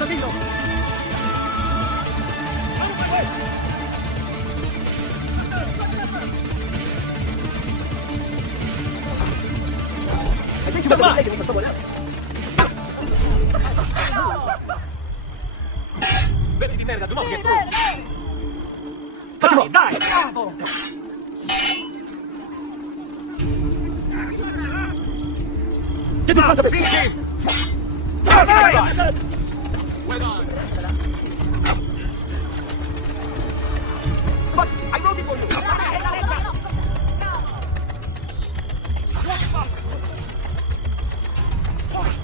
asesino! I think you must have mistaken me for someone else. Vedi di merda, domani che tu! Facciamo, dai! Get in front of me! Well done! But I wrote it for you!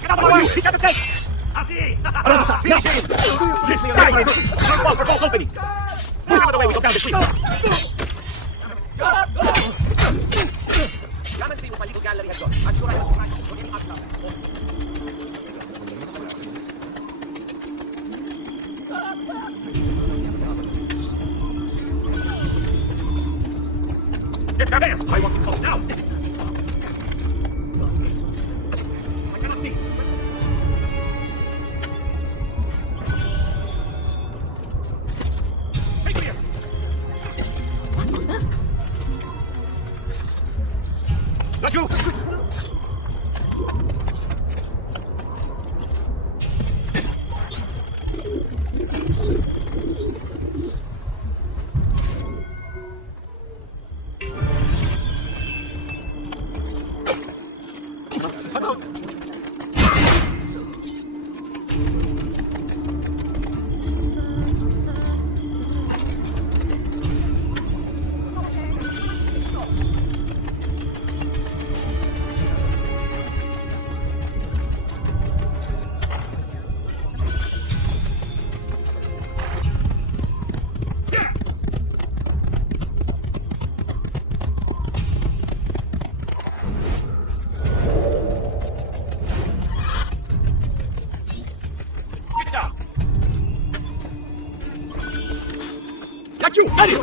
Get out of the way! He's at the gate! I see! Another shot! Finish him! For false opening! Move out of the way, we go down the street! Come and see what my little gallery has got. I'm sure I have some magic for any art lover. Get down there! I want you close now! I cannot see! Stay clear! That's you! Come out! Got you! Ready!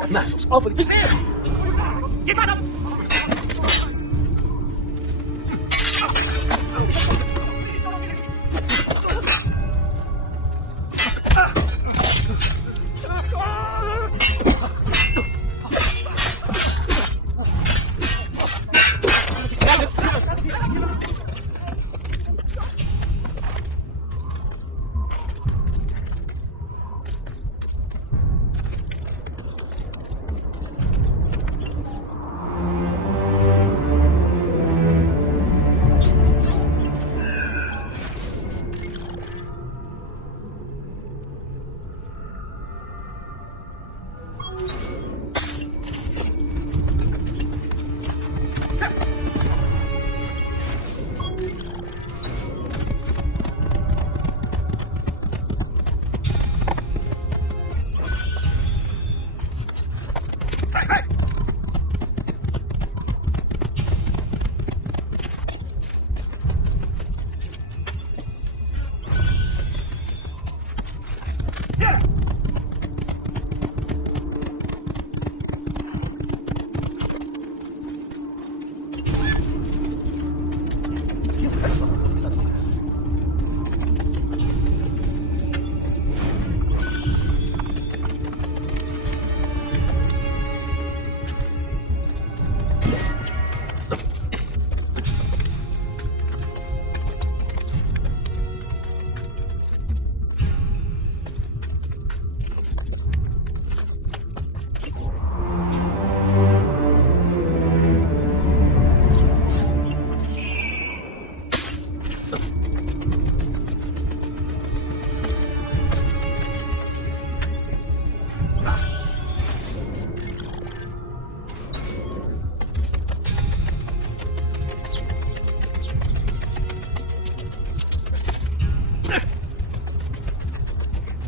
That man was awfully... He's here! Get back up!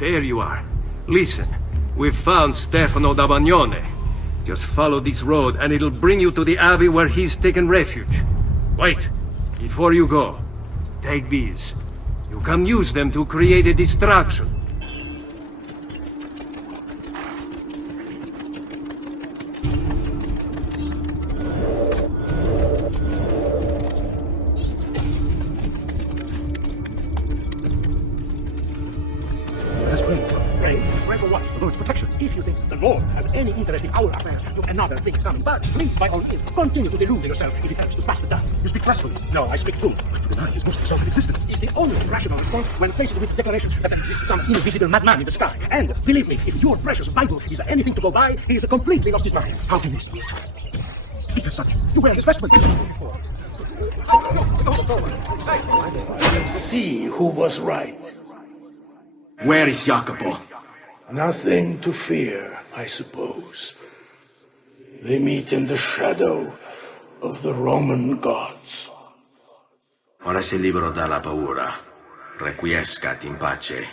There you are. Listen, we've found Stefano da Bagnone. Just follow this road and it'll bring you to the abbey where he's taken refuge. Wait, before you go, take these. You can use them to create a distraction. Lord's protection. If you think the Lord has any interest in our affairs, you another thing coming. But please, by all means, continue to delude yourself if it helps to pass the time. You speak blasphemy. No, I speak truth. To deny his most exalted existence is the only rational response when faced with the declaration that there exists some invisible madman in the sky. And believe me, if your precious Bible is anything to go by, he has completely lost his mind. How can you speak? Speak as such. You wear this vestment. See who was right. Where is Jacopo? Nothing to fear, I suppose. They meet in the shadow of the Roman gods. Ora sei libero dalla paura. Requiescat in pace.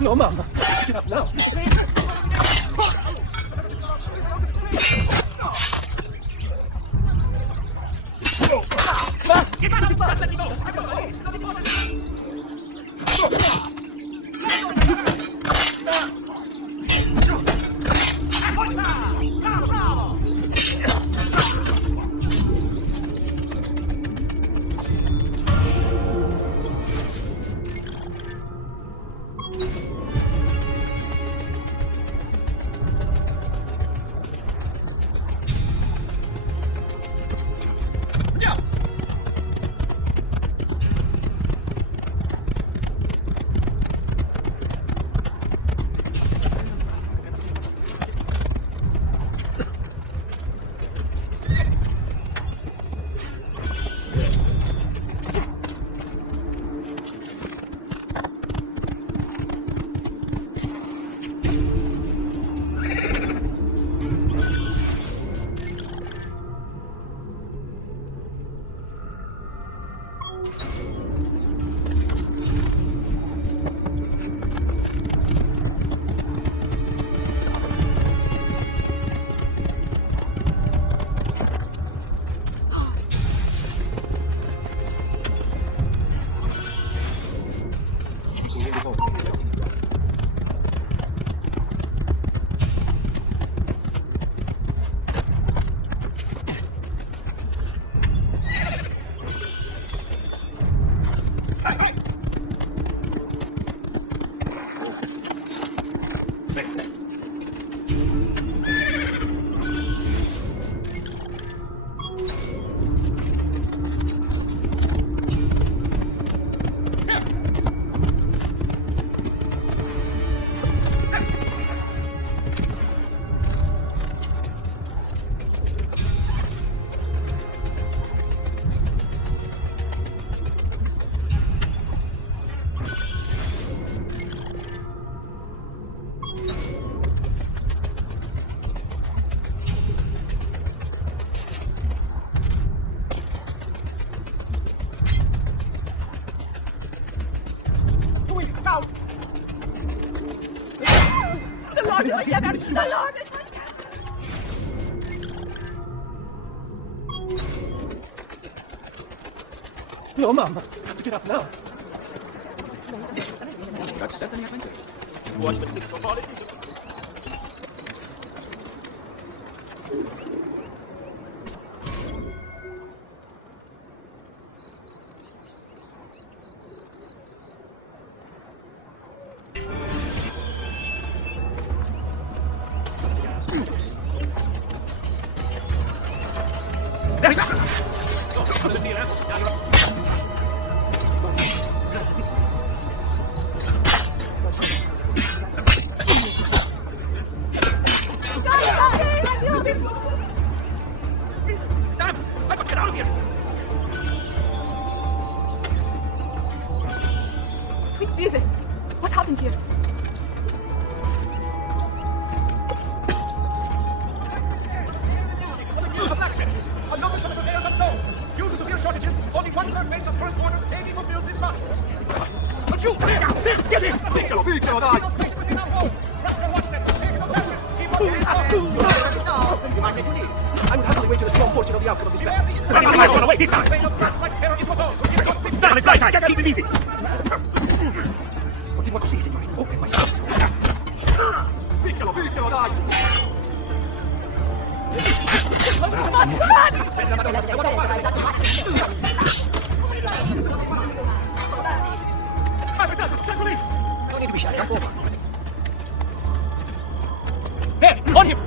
No, Mama. Get up now. No, Mama. Get up now. That's certainly advantage. Watch the click for politics. Jesus, what happened here? A number of repairs of stone. Due to severe shortages, only 1/3 base of current orders may be fulfilled this month. But you, get in! Piccolo, dai! I'm happily way to the small fortune of the outcome of this battle. I might run away this time. Down, it's my side. Keep it easy. Continua così, signori. Open my eyes. Picchialo, picchialo, dai! Don't need to be shy. Come forward. There, on him!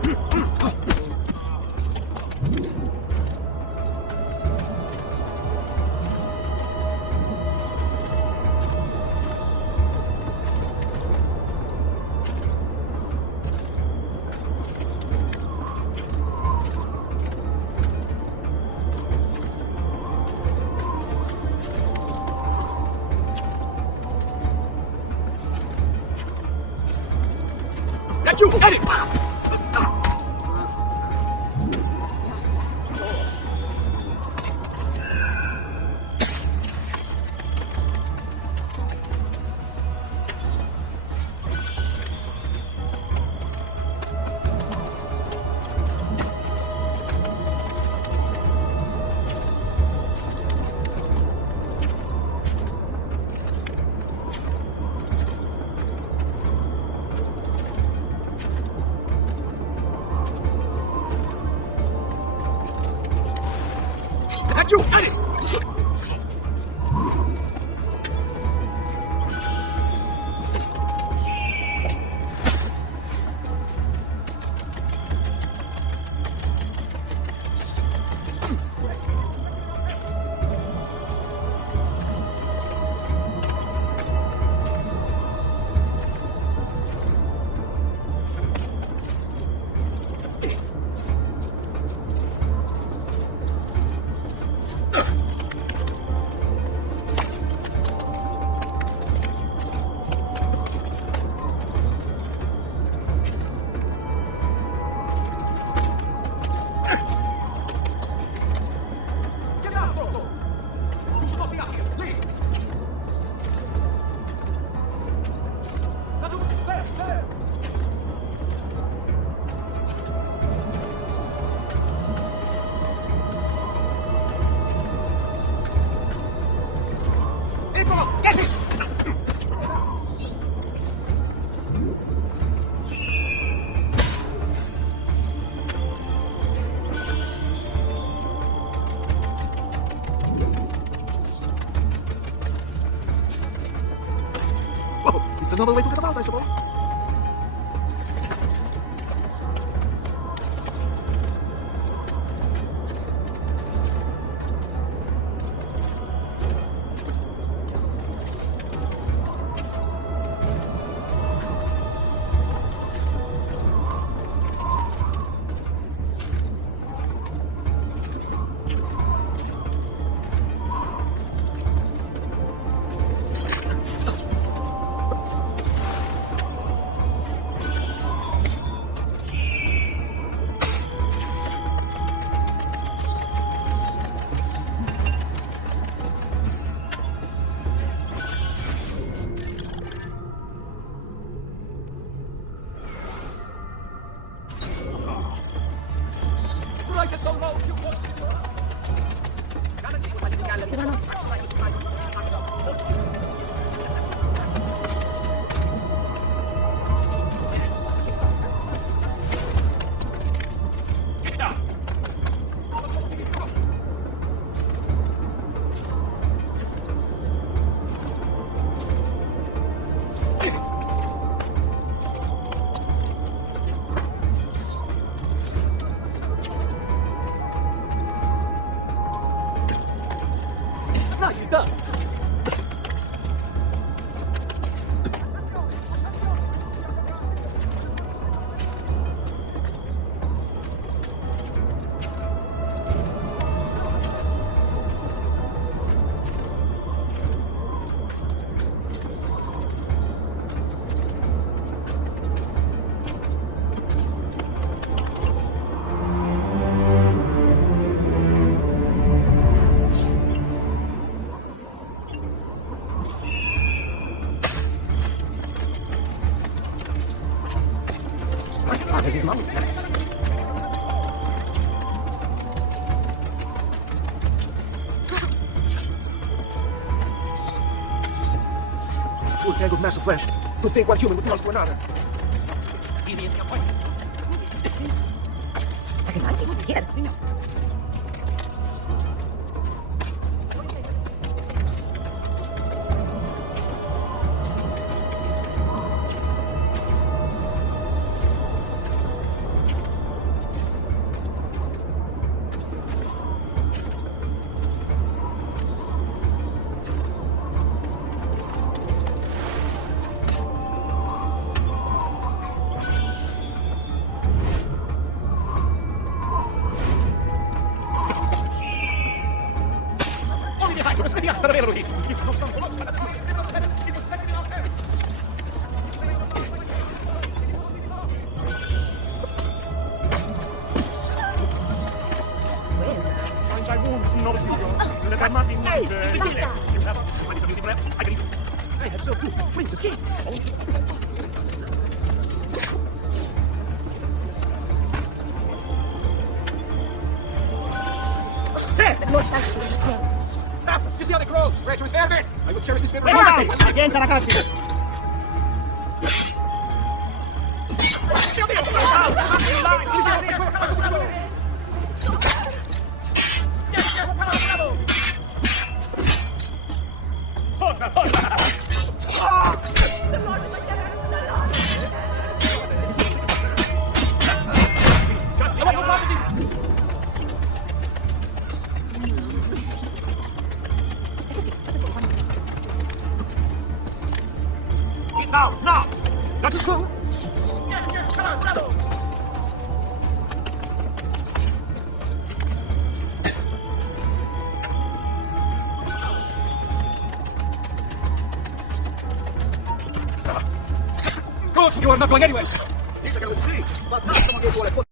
That you! Get it! That you! Get it! Whoa, it's another way to get about, I suppose. Nicely done. His mom's next. poor tangled mass of flesh. To think one human would cause to another. I have served goods, princes, kings. You see how they grow? Treacherous Herbert! I will cherish this memory. Pazienza, ragazzi! Forza, forza! Now, now! That is true! Good, you are not going anywhere! He's the guy with the sea, but now someone gave you all a foot.